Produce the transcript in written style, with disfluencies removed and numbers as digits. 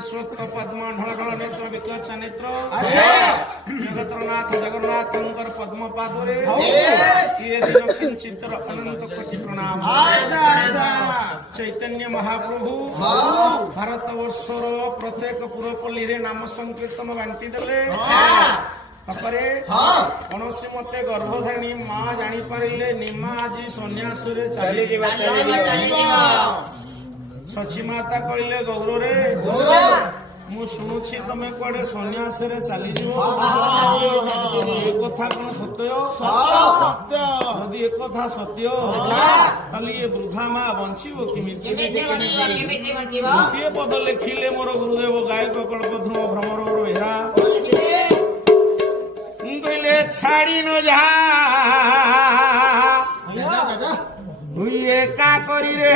स्वस्थ पद्म ढल ढल नेत्र विकच नेत्र जगतनाथ जगन्नाथ पद्म पादरे ये दिन किंचित अनंत कोटि प्रणाम। चैतन्य महाप्रभु भारत वर्षर प्रत्येक पुरपल्ली रे नाम संकीर्तन बांटी देले तापरे कौन मते गर्भधारिणी माँ जानी पारिले निमा आज सन्यास रे चली शची माता कहले गौर रे मु शुणुछि तमे कुआडे सन्यास रे चली कथा कौन सत्य यदि एक कथा सत्य ताली ये वृद्धा माँ बंचीबो किमिति गोटे पद लिखिले मोर गुरुदेव गायक कल्पध्रुव भ्रमर बेहरा कहले छाड़ी न जा हुई एका करी रे